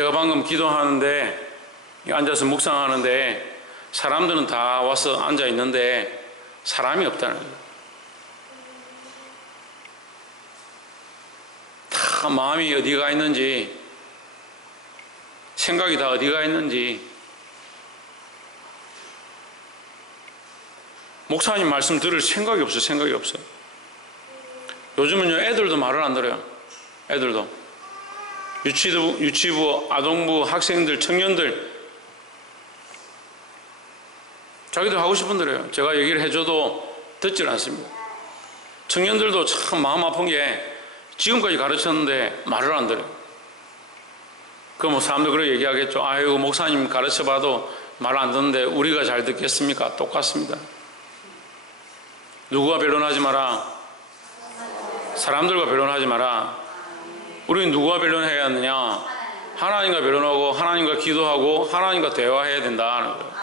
제가 방금 기도하는데 앉아서 묵상하는데 사람들은 다 와서 앉아 있는데 사람이 없다는 거예요. 다 마음이 어디가 있는지, 생각이 다 어디가 있는지. 목사님 말씀 들을 생각이 없어. 생각이 없어. 요즘은요, 애들도 말을 안 들어요. 애들도. 유치부, 아동부, 학생들, 청년들, 자기들 하고 싶은 대로 해요. 제가 얘기를 해줘도 듣질 않습니다. 청년들도 참 마음 아픈 게 지금까지 가르쳤는데 말을 안 들어요. 뭐 사람들 그렇게 얘기하겠죠. 아이고, 목사님 가르쳐봐도 말 안 듣는데 우리가 잘 듣겠습니까? 똑같습니다. 누구와 변론하지 마라? 사람들과 변론하지 마라. 우리는 누구와 변론해야 하느냐? 하나님과 변론하고 하나님과 기도하고 하나님과 대화해야 된다는 거예요.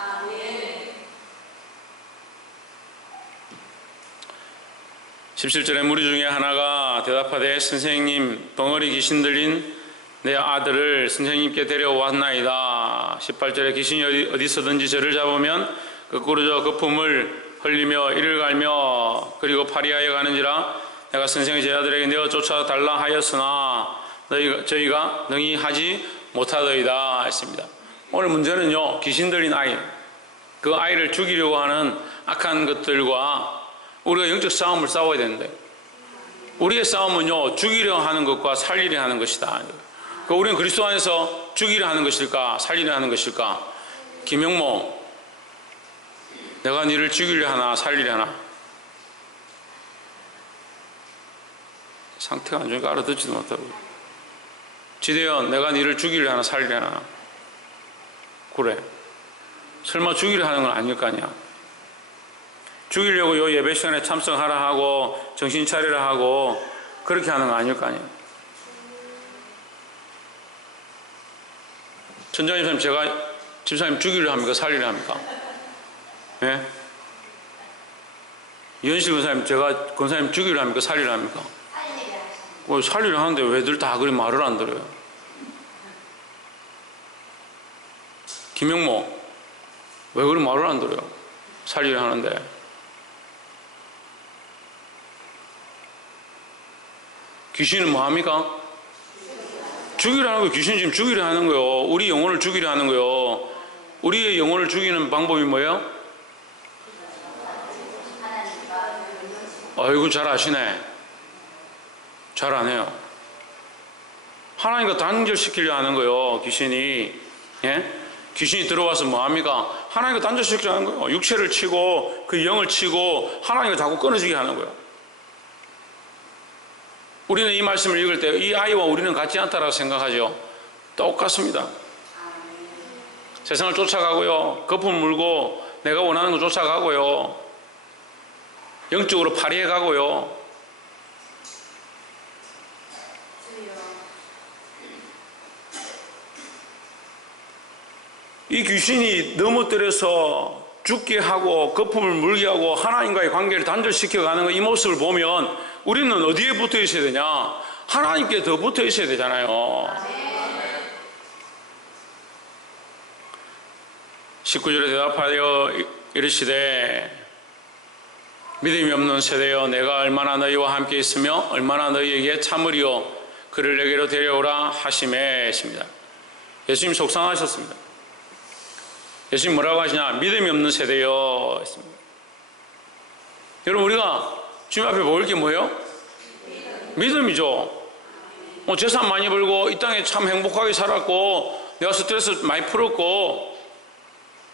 17절에 무리 중에 하나가 대답하되 선생님, 덩어리 귀신 들린 내 아들을 선생님께 데려왔나이다. 18절에 귀신이 어디서든지 저를 잡으면 거꾸로 저 거품을 흘리며 이를 갈며 그리고 파리하여 가는지라 내가 선생의 제 아들에게 내어 쫓아달라 하였으나 저희가 능히 하지 못하더이다 했습니다. 오늘 문제는요, 귀신 들린 아이, 그 아이를 죽이려고 하는 악한 것들과 우리가 영적 싸움을 싸워야 되는데, 우리의 싸움은요, 죽이려 하는 것과 살리려 하는 것이다. 우리는 그리스도 안에서 죽이려 하는 것일까, 살리려 하는 것일까? 김영모, 내가 너를 죽이려 하나, 살리려 하나? 상태가 안 좋으니까 알아듣지도 못하고. 지대현, 내가 너를 죽이려 하나, 살리려 하나? 그래. 설마 죽이려 하는 건 아닐 거 아니야. 죽이려고 요 예배 시간에 참석하라 하고 정신 차리라 하고 그렇게 하는 거 아닐 거 아니에요. 전장님 선생님, 제가 집사님 죽이려 합니까? 살리려 합니까? 예? 이현실 권사님, 제가 권사님 죽이려 합니까? 살리려 합니까? 살리려 하는데 왜들 다 그리 말을 안 들어요? 김영모, 왜 그리 말을 안 들어요? 살리려 하는데. 귀신은 뭐 합니까? 죽이려 하는 거예요. 귀신은 지금 죽이려 하는 거예요. 우리 영혼을 죽이려 하는 거예요. 우리의 영혼을 죽이는 방법이 뭐예요? 아이고, 잘 아시네. 잘 안 해요. 하나님과 단절시키려 하는 거예요, 귀신이. 예? 귀신이 들어와서 뭐 합니까? 하나님과 단절시키려 하는 거예요. 육체를 치고 그 영을 치고 하나님과 자꾸 끊어지게 하는 거예요. 우리는 이 말씀을 읽을 때 이 아이와 우리는 같지 않다라고 생각하죠. 똑같습니다. 세상을 쫓아가고요, 거품 물고 내가 원하는 거 쫓아가고요, 영적으로 파리해 가고요. 이 귀신이 넘어뜨려서 죽게 하고 거품을 물게 하고 하나님과의 관계를 단절시켜 가는 거, 이 모습을 보면 우리는 어디에 붙어 있어야 되냐? 하나님께 더 붙어 있어야 되잖아요. 19절에 대답하여 이르시되 믿음이 없는 세대여, 내가 얼마나 너희와 함께 있으며 얼마나 너희에게 참으리요 그를 내게로 데려오라 하시매 했습니다. 예수님 속상하셨습니다. 예수님 뭐라고 하시냐? 믿음이 없는 세대여 했습니다. 여러분, 우리가 주님 앞에 먹을 게 뭐예요? 믿음이죠. 재산 많이 벌고 이 땅에 참 행복하게 살았고 내가 스트레스 많이 풀었고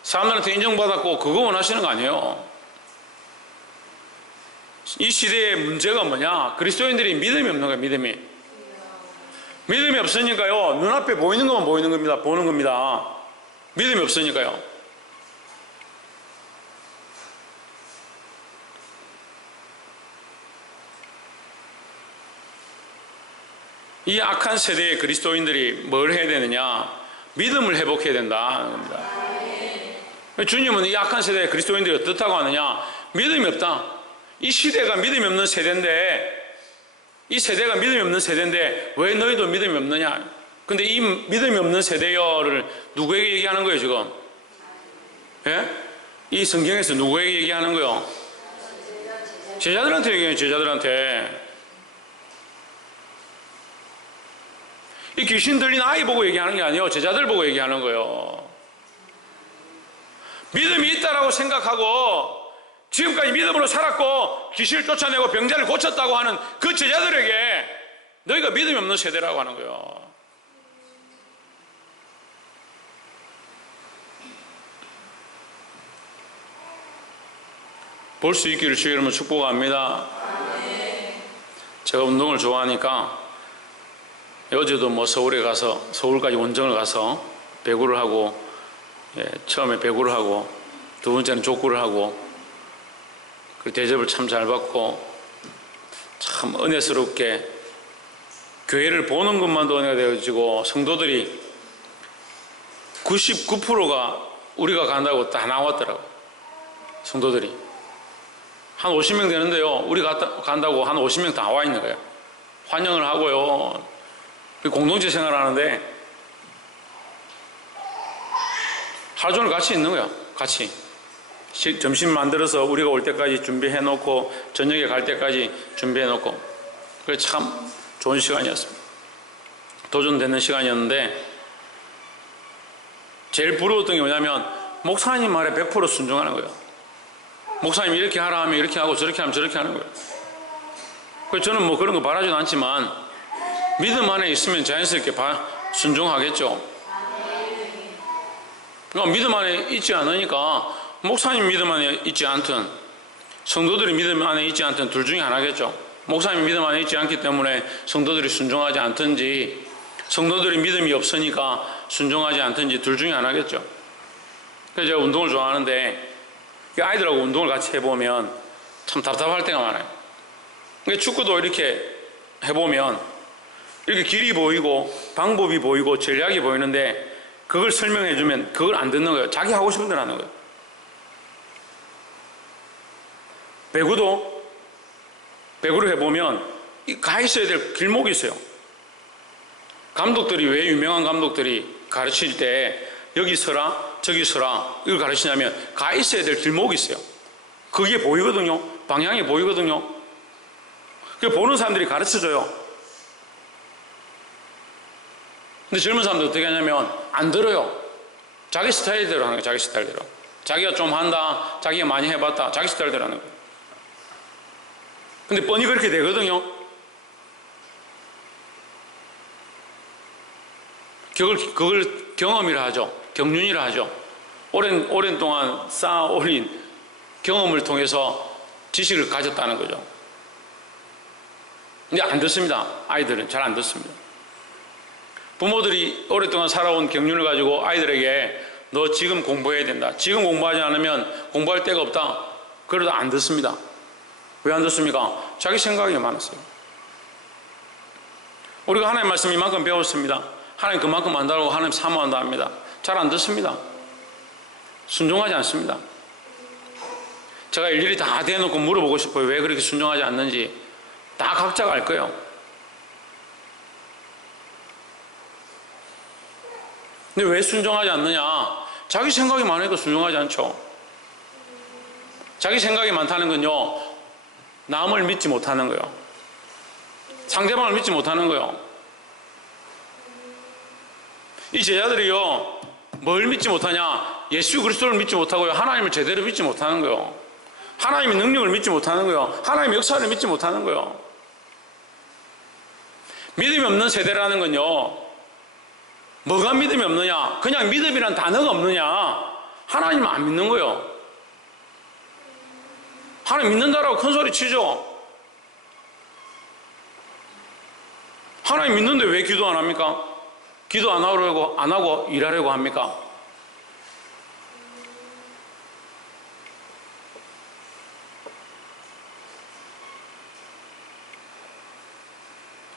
사람들한테 인정받았고 그거 원하시는 거 아니에요. 이 시대의 문제가 뭐냐? 그리스도인들이 믿음이 없는 거예요. 믿음이 없으니까요, 눈앞에 보이는 것만 보이는 겁니다. 보는 겁니다. 믿음이 없으니까요. 이 악한 세대의 그리스도인들이 뭘 해야 되느냐? 믿음을 회복해야 된다는 겁니다. 주님은 이 악한 세대의 그리스도인들이 어떻다고 하느냐? 믿음이 없다. 이 시대가 믿음이 없는 세대인데, 이 세대가 믿음이 없는 세대인데 왜 너희도 믿음이 없느냐? 근데 이 믿음이 없는 세대여를 누구에게 얘기하는 거예요, 지금? 예? 이 성경에서 누구에게 얘기하는 거예요? 제자들한테 얘기해요, 제자들한테. 이 귀신 들린 아이 보고 얘기하는 게 아니에요. 제자들 보고 얘기하는 거예요. 믿음이 있다라고 생각하고 지금까지 믿음으로 살았고 귀신을 쫓아내고 병자를 고쳤다고 하는 그 제자들에게 너희가 믿음이 없는 세대라고 하는 거예요. 볼 수 있기를 주의 이름으로 축복합니다. 제가 운동을 좋아하니까 어제도 뭐 서울까지 원정을 가서 배구를 하고, 처음에 배구를 하고 두 번째는 족구를 하고, 그 대접을 참 잘 받고 참 은혜스럽게 교회를 보는 것만도 은혜가 되어지고 성도들이 99%가 우리가 간다고 다 나왔더라고요. 성도들이 한 50명 되는데요, 우리가 간다고 한 50명 다 와 있는 거예요. 환영을 하고요, 공동체 생활을 하는데 하루 종일 같이 있는 거예요. 같이 점심 만들어서 우리가 올 때까지 준비해 놓고 저녁에 갈 때까지 준비해 놓고, 그래서 참 좋은 시간이었습니다. 도전되는 시간이었는데 제일 부러웠던 게 뭐냐면 목사님 말에 100% 순종하는 거예요. 목사님이 이렇게 하라 하면 이렇게 하고 저렇게 하면 저렇게 하는 거예요. 그래서 저는 뭐 그런 거 바라지는 않지만 믿음 안에 있으면 자연스럽게 순종하겠죠. 그러니까 믿음 안에 있지 않으니까 목사님 믿음 안에 있지 않든 성도들이 믿음 안에 있지 않든 둘 중에 하나겠죠. 목사님 믿음 안에 있지 않기 때문에 성도들이 순종하지 않든지 성도들이 믿음이 없으니까 순종하지 않든지 둘 중에 하나겠죠. 그래서 제가 운동을 좋아하는데 아이들하고 운동을 같이 해보면 참 답답할 때가 많아요. 축구도 이렇게 해보면 이렇게 길이 보이고 방법이 보이고 전략이 보이는데 그걸 설명해주면 그걸 안 듣는 거예요. 자기 하고 싶은 대로 하는 거예요. 배구를 해보면 가 있어야 될 길목이 있어요. 감독들이 왜 유명한 감독들이 가르칠 때 여기 서라 저기 서라 이걸 가르치냐면 가 있어야 될 길목이 있어요. 그게 보이거든요. 방향이 보이거든요. 그걸 보는 사람들이 가르쳐줘요. 근데 젊은 사람들 어떻게 하냐면 안 들어요. 자기 스타일대로 하는 거예요. 자기 스타일대로. 자기가 좀 한다, 자기가 많이 해봤다, 자기 스타일대로 하는 거예요. 근데 뻔히 그렇게 되거든요. 그걸 경험이라 하죠. 경륜이라 하죠. 오랜 동안 쌓아 올린 경험을 통해서 지식을 가졌다는 거죠. 근데 안 듣습니다. 아이들은 잘 안 듣습니다. 부모들이 오랫동안 살아온 경륜을 가지고 아이들에게 너 지금 공부해야 된다, 지금 공부하지 않으면 공부할 데가 없다, 그래도 안 듣습니다. 왜 안 듣습니까? 자기 생각이 많았어요. 우리가 하나님 말씀 이만큼 배웠습니다. 하나님 그만큼 안다고 하나님 사모한다 합니다. 잘 안 듣습니다. 순종하지 않습니다. 제가 일일이 다 대놓고 물어보고 싶어요. 왜 그렇게 순종하지 않는지. 다 각자가 알 거예요. 근데 왜 순종하지 않느냐? 자기 생각이 많으니까 순종하지 않죠. 자기 생각이 많다는 건요, 남을 믿지 못하는 거예요. 상대방을 믿지 못하는 거예요. 이 제자들이요, 뭘 믿지 못하냐? 예수 그리스도를 믿지 못하고요, 하나님을 제대로 믿지 못하는 거예요. 하나님의 능력을 믿지 못하는 거예요. 하나님의 역사를 믿지 못하는 거예요. 믿음이 없는 세대라는 건요, 뭐가 믿음이 없느냐? 그냥 믿음이란 단어가 없느냐? 하나님을 안 믿는 거예요. 하나님 믿는다라고 큰 소리 치죠. 하나님 믿는데 왜 기도 안 합니까? 기도 안 하고 일하려고 합니까?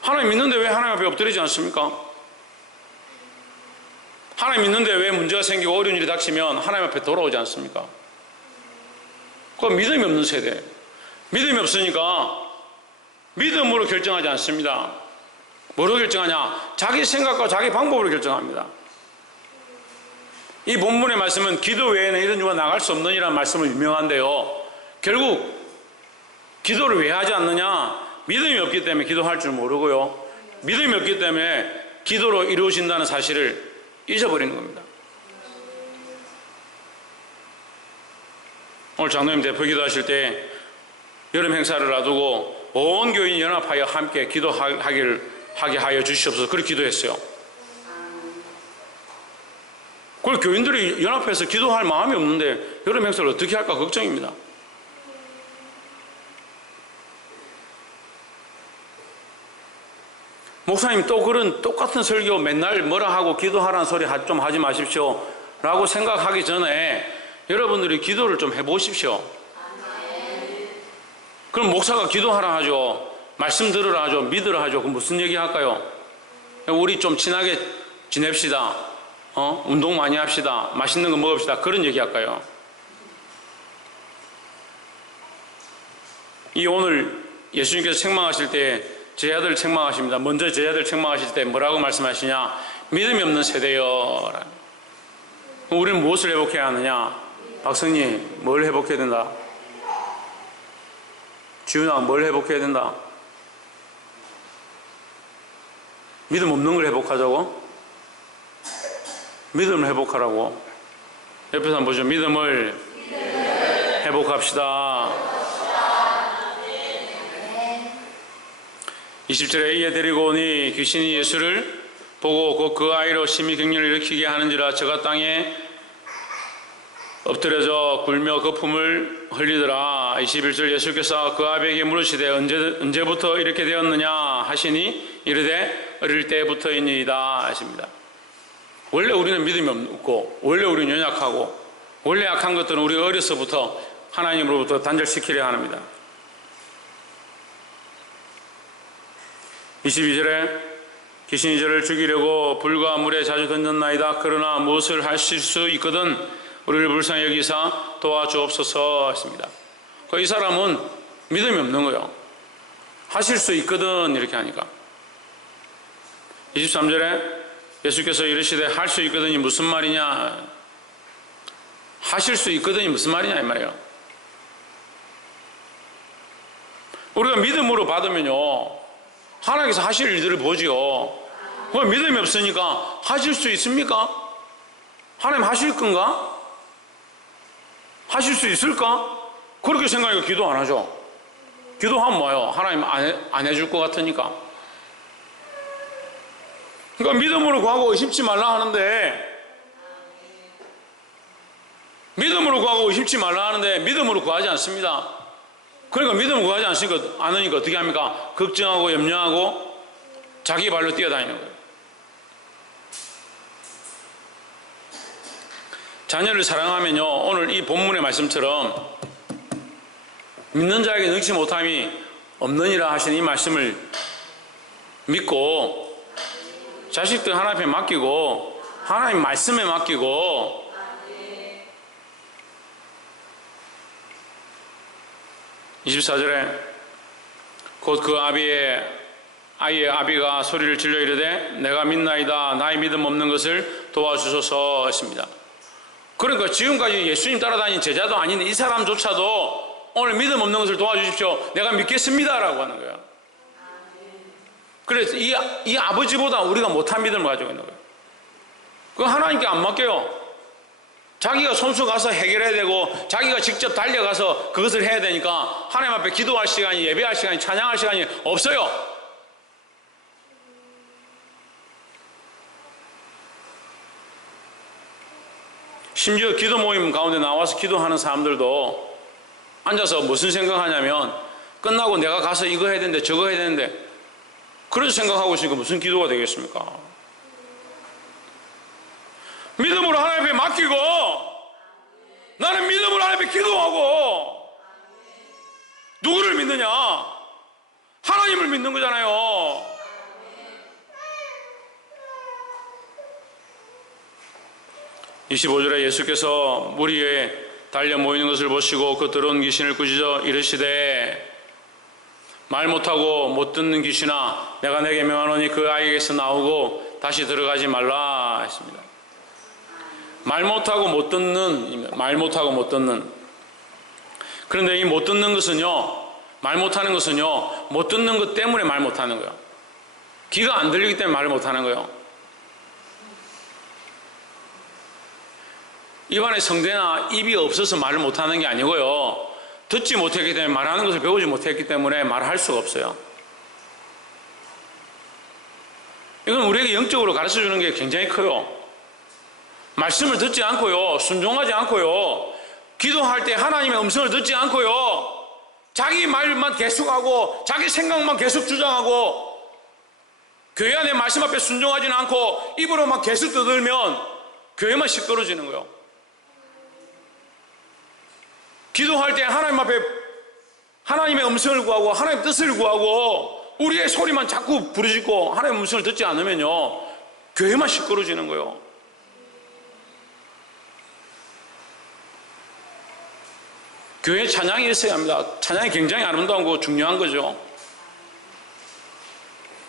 하나님 믿는데 왜 하나님 앞에 엎드리지 않습니까? 하나님 믿는데 왜 문제가 생기고 어려운 일이 닥치면 하나님 앞에 돌아오지 않습니까? 그건 믿음이 없는 세대. 믿음이 없으니까 믿음으로 결정하지 않습니다. 뭐로 결정하냐? 자기 생각과 자기 방법으로 결정합니다. 이 본문의 말씀은 기도 외에는 이런 유가 나갈 수 없느니라는 말씀은 유명한데요. 결국 기도를 왜 하지 않느냐? 믿음이 없기 때문에 기도할 줄 모르고요. 믿음이 없기 때문에 기도로 이루어진다는 사실을 잊어버리는 겁니다. 오늘 장로님 대표 기도하실 때 여름 행사를 놔두고 온 교인이 연합하여 함께 기도하게 하여 주시옵소서 그렇게 기도했어요. 그걸 교인들이 연합해서 기도할 마음이 없는데 여름 행사를 어떻게 할까 걱정입니다. 목사님 또 그런 똑같은 설교 맨날 뭐라 하고 기도하라는 소리 좀 하지 마십시오 라고 생각하기 전에 여러분들이 기도를 좀 해보십시오. 그럼 목사가 기도하라 하죠. 말씀 들으라 하죠. 믿으라 하죠. 그럼 무슨 얘기 할까요? 우리 좀 친하게 지냅시다. 운동 많이 합시다. 맛있는 거 먹읍시다. 그런 얘기 할까요? 오늘 예수님께서 책망하실 때 제자들 책망하십니다. 먼저 제자들 책망하실 때 뭐라고 말씀하시냐? 믿음이 없는 세대여. 우리는 무엇을 회복해야 하느냐? 박성님, 뭘 회복해야 된다? 지훈아, 뭘 회복해야 된다? 믿음 없는 걸 회복하자고? 믿음을 회복하라고. 옆에서 한번 보죠. 믿음을 회복합시다. 20절에 이에 데리고 오니 귀신이 예수를 보고 곧 그 아이로 심히 격렬을 일으키게 하는지라 저가 땅에 엎드려져 굴며 거품을 흘리더라. 21절 예수께서 그 아비에게 물으시되 언제부터 이렇게 되었느냐 하시니 이르되 어릴 때부터이니이다 하십니다. 원래 우리는 믿음이 없고 원래 우리는 연약하고 원래 약한 것들은 우리가 어려서부터 하나님으로부터 단절시키려 합니다. 22절에 귀신이 저를 죽이려고 불과 물에 자주 던졌나이다. 그러나 무엇을 하실 수 있거든 우리를 불쌍히 여기사 도와주옵소서 했습니다. 이 사람은 믿음이 없는 거예요. 하실 수 있거든 이렇게 하니까. 23절에 예수께서 이르시되 할 수 있거든이 무슨 말이냐? 하실 수 있거든이 무슨 말이냐 이 말이에요. 우리가 믿음으로 받으면요 하나님께서 하실 일들을 보지요. 믿음이 없으니까 하실 수 있습니까? 하나님 하실 건가? 하실 수 있을까? 그렇게 생각하니까 기도 안 하죠. 기도하면 뭐예요? 하나님 안 해줄 것 같으니까. 그러니까 믿음으로 구하고 의심치 말라 하는데 믿음으로 구하지 않습니다. 그러니까 믿음을 구하지 않으니까 어떻게 합니까? 걱정하고 염려하고 자기 발로 뛰어다니는 거예요. 자녀를 사랑하면요 오늘 이 본문의 말씀처럼 믿는 자에게 능치 못함이 없느니라 하시는 이 말씀을 믿고 자식들 하나님 앞에 맡기고 하나님 말씀에 맡기고 24절에 곧 그 아이의 아비가 소리를 질러 이르되 내가 믿나이다 나의 믿음 없는 것을 도와주소서 했습니다. 그러니까 지금까지 예수님 따라다닌 제자도 아닌 이 사람조차도 오늘 믿음 없는 것을 도와주십시오. 내가 믿겠습니다 라고 하는 거예요. 그래서 이 아버지보다 우리가 못한 믿음을 가지고 있는 거예요. 그거 하나님께 안 맡겨요. 자기가 손수 가서 해결해야 되고 자기가 직접 달려가서 그것을 해야 되니까 하나님 앞에 기도할 시간이 예배할 시간이 찬양할 시간이 없어요. 심지어 기도 모임 가운데 나와서 기도하는 사람들도 앉아서 무슨 생각하냐면 끝나고 내가 가서 이거 해야 되는데 저거 해야 되는데 그런 생각하고 있으니까 무슨 기도가 되겠습니까? 믿음으로 하나님 앞에 맡기고 나는 믿음으로 하나님 앞에 기도하고 누구를 믿느냐? 하나님을 믿는 거잖아요. (25절에) 예수께서 무리 위에 달려 모이는 것을 보시고 그 더러운 귀신을 꾸짖어 이르시되 말 못하고 못 듣는 귀신아, 내가 내게 명하노니 그 아이에게서 나오고 다시 들어가지 말라 했습니다. 말 못하고 못 듣는. 그런데 이 못 듣는 것은요, 말 못하는 것은요, 못 듣는 것 때문에 말 못하는 거예요. 귀가 안 들리기 때문에 말을 못하는 거예요. 입안에 성대나 입이 없어서 말을 못하는 게 아니고요, 듣지 못했기 때문에, 말하는 것을 배우지 못했기 때문에 말할 수가 없어요. 이건 우리에게 영적으로 가르쳐 주는 게 굉장히 커요. 말씀을 듣지 않고요, 순종하지 않고요, 기도할 때 하나님의 음성을 듣지 않고요, 자기 말만 계속하고 자기 생각만 계속 주장하고 교회 안에 말씀 앞에 순종하지는 않고 입으로만 계속 떠들면 교회만 시끄러워지는 거예요. 기도할 때 하나님 앞에 하나님의 음성을 구하고 하나님의 뜻을 구하고 우리의 소리만 자꾸 부르짖고 하나님의 음성을 듣지 않으면요, 교회만 시끄러워지는 거예요. 교회에 찬양이 있어야 합니다. 찬양이 굉장히 아름다운 거고 중요한 거죠.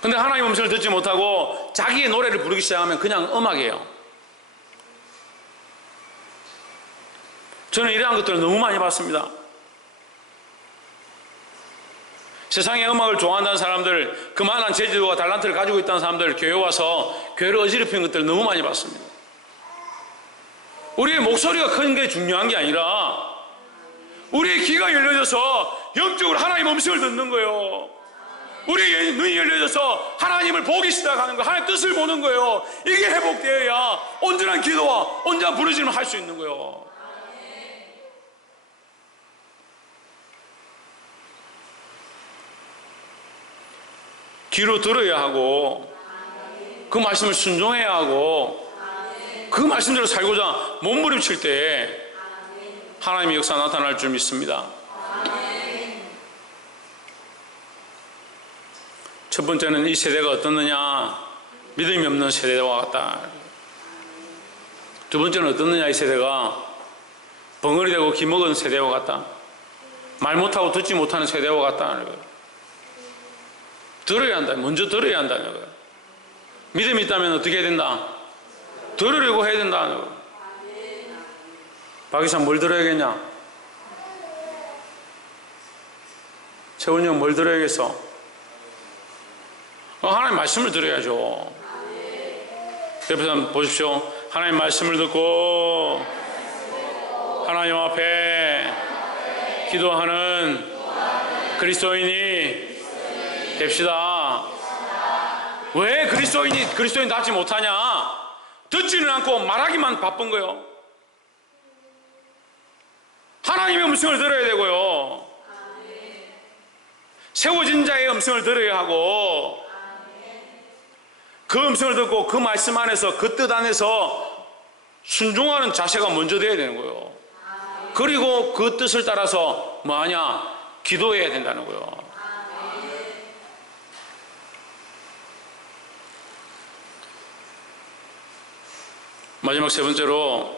근데 하나님의 음성을 듣지 못하고 자기의 노래를 부르기 시작하면 그냥 음악이에요. 저는 이러한 것들을 너무 많이 봤습니다. 세상에 음악을 좋아한다는 사람들, 그만한 재주와 달란트를 가지고 있다는 사람들 교회 와서 교회를 어지럽히는 것들을 너무 많이 봤습니다. 우리의 목소리가 큰 게 중요한 게 아니라 우리의 귀가 열려져서 영적으로 하나님의 음성을 듣는 거예요. 우리의 눈이 열려져서 하나님을 보기 시작하는 거예요. 하나님의 뜻을 보는 거예요. 이게 회복되어야 온전한 기도와 온전한 부르짖음을 할 수 있는 거예요. 귀로 들어야 하고 그 말씀을 순종해야 하고 그 말씀대로 살고자 몸부림칠 때 하나님의 역사 나타날 줄 믿습니다. 첫 번째는 이 세대가 어떻느냐, 믿음이 없는 세대와 같다. 두 번째는 어떻느냐, 이 세대가 벙어리 되고 기먹은 세대와 같다. 말 못하고 듣지 못하는 세대와 같다는 거예요. 들어야 한다. 먼저 들어야 한다는 거예요. 믿음이 있다면 어떻게 해야 된다? 들으려고 해야 된다는 거예요. 박이사 뭘 들어야겠냐? 채훈이 형 뭘 들어야겠어? 하나님 말씀을 들어야죠. 옆에서 한번 보십시오. 하나님 말씀을 듣고 하나님 앞에 기도하는 그리스도인이 됩시다. 왜 그리스도인 낫지 못하냐? 듣지는 않고 말하기만 바쁜 거예요. 하나님의 음성을 들어야 되고요, 세워진 자의 음성을 들어야 하고, 그 음성을 듣고 그 말씀 안에서 그 뜻 안에서 순종하는 자세가 먼저 돼야 되는 거예요. 그리고 그 뜻을 따라서 뭐하냐? 기도해야 된다는 거예요. 마지막 세 번째로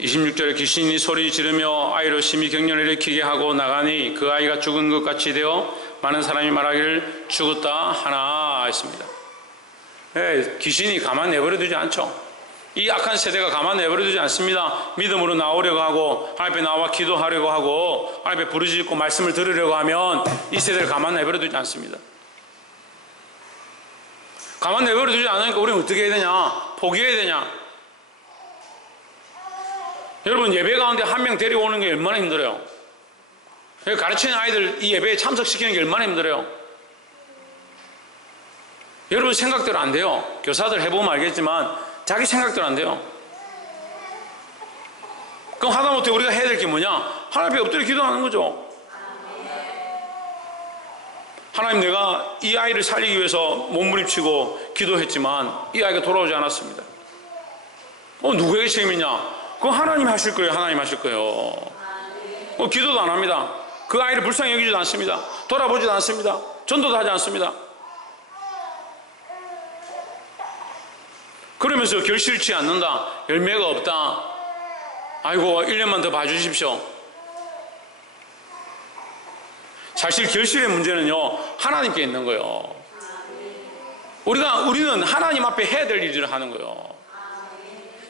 26절에 귀신이 소리 지르며 아이로 심히 경련을 일으키게 하고 나가니 그 아이가 죽은 것 같이 되어 많은 사람이 말하기를 죽었다 하나 했습니다. 네, 귀신이 가만 내버려두지 않죠. 이 악한 세대가 가만 내버려두지 않습니다. 믿음으로 나오려고 하고 하나님 앞에 나와 기도하려고 하고 하나님 앞에 부르짖고 말씀을 들으려고 하면 이 세대를 가만 내버려두지 않습니다. 가만 내버려두지 않으니까 우리는 어떻게 해야 되냐? 포기해야 되냐? 여러분, 예배 가운데 한 명 데려오는 게 얼마나 힘들어요. 가르치는 아이들 이 예배에 참석시키는 게 얼마나 힘들어요. 여러분 생각대로 안 돼요. 교사들 해보면 알겠지만 자기 생각대로 안 돼요. 그럼 하다못해 우리가 해야 될 게 뭐냐? 하나님 앞에 엎드려 기도하는 거죠. 하나님, 내가 이 아이를 살리기 위해서 몸부림치고 기도했지만 이 아이가 돌아오지 않았습니다. 누구에게 책임이냐? 그건 하나님이 하실 거예요. 하나님 하실 거예요. 기도도 안 합니다. 그 아이를 불쌍히 여기지도 않습니다. 돌아보지도 않습니다. 전도도 하지 않습니다. 그러면서 결실치 않는다, 열매가 없다, 아이고 1년만 더 봐주십시오. 사실 결실의 문제는요, 하나님께 있는 거예요. 우리는 하나님 앞에 해야 될 일을 하는 거예요.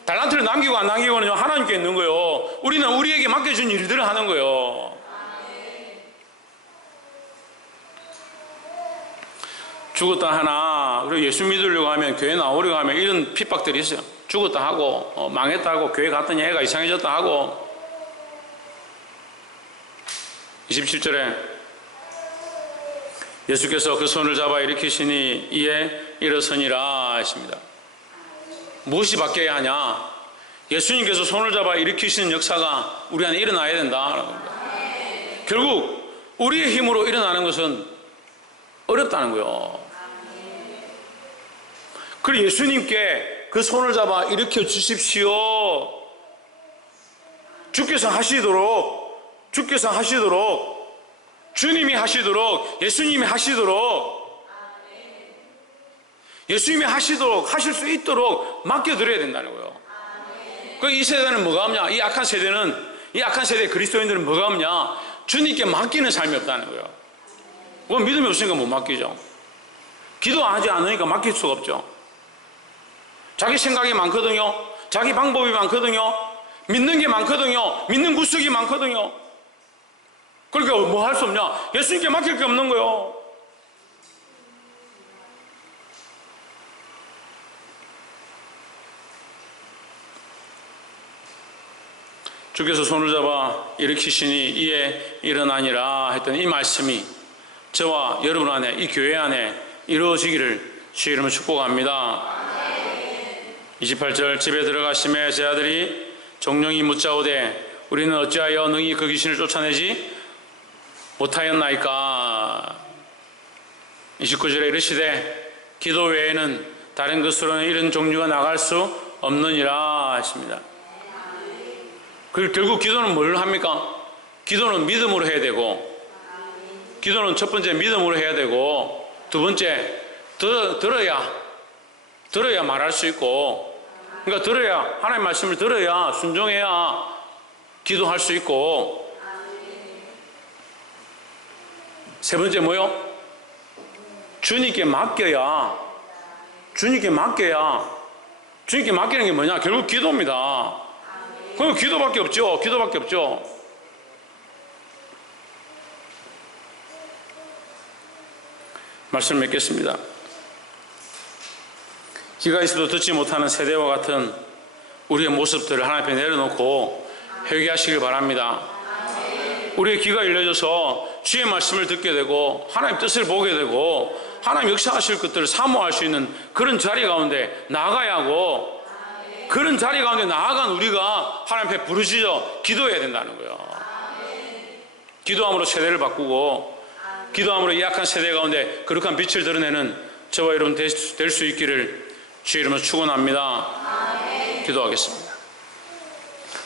달란트를 남기고 안 남기고는요, 하나님께 있는 거예요. 우리는 우리에게 맡겨준 일들을 하는 거예요. 죽었다 하나, 그리고 예수 믿으려고 하면, 교회 나오려고 하면 이런 핍박들이 있어요. 죽었다 하고, 망했다 하고, 교회 갔더니 애가 이상해졌다 하고. 27절에 예수께서 그 손을 잡아 일으키시니 이에 일어서니라 하십니다. 무엇이 바뀌어야 하냐? 예수님께서 손을 잡아 일으키시는 역사가 우리 안에 일어나야 된다라는 겁니다. 결국 우리의 힘으로 일어나는 것은 어렵다는 거예요. 그리고 예수님께 그 손을 잡아 일으켜 주십시오. 주께서 하시도록, 주님이 하시도록, 예수님이 하시도록, 예수님이 하시도록, 하실 수 있도록 맡겨드려야 된다는 거예요. 이 세대는 뭐가 없냐? 이 악한 세대 그리스도인들은 뭐가 없냐? 주님께 맡기는 삶이 없다는 거예요. 그건 믿음이 없으니까 못 맡기죠. 기도하지 않으니까 맡길 수가 없죠. 자기 생각이 많거든요. 자기 방법이 많거든요. 믿는 게 많거든요. 믿는 구석이 많거든요. 그러니까 뭐 할 수 없냐? 예수님께 맡길 게 없는 거예요. 주께서 손을 잡아 일으키시니 이에 일어나니라 했던 이 말씀이 저와 여러분 안에, 이 교회 안에 이루어지기를 주의 이름으로 축복합니다. 28절 집에 들어가심에 제 아들이 종령이 묻자오되 우리는 어찌하여 능히 그 귀신을 쫓아내지 못하였나이까. 29절에 이르시되 기도 외에는 다른 것으로는 이런 종류가 나갈 수 없느니라 하십니다. 결국 기도는 뭘 합니까? 기도는 믿음으로 해야 되고, 기도는 첫 번째 믿음으로 해야 되고, 두 번째 들어야 말할 수 있고, 그러니까 들어야, 하나님의 말씀을 들어야, 순종해야 기도할 수 있고, 세 번째 뭐요? 주님께 맡기는 게 뭐냐? 결국 기도입니다. 그럼 기도밖에 없죠. 말씀 맺겠습니다. 귀가 있어도 듣지 못하는 세대와 같은 우리의 모습들을 하나님 앞에 내려놓고 회개하시길 바랍니다. 우리의 귀가 열려져서 주의 말씀을 듣게 되고 하나님 뜻을 보게 되고 하나님 역사하실 것들을 사모할 수 있는 그런 자리 가운데 나아가야 하고, 그런 자리 가운데 나아간 우리가 하나님 앞에 부르짖어 기도해야 된다는 거예요. 기도함으로 세대를 바꾸고, 기도함으로 이 약한 세대 가운데 거룩한 빛을 드러내는 저와 여러분 될 수 있기를 주의 이름으로 축원합니다. 기도하겠습니다.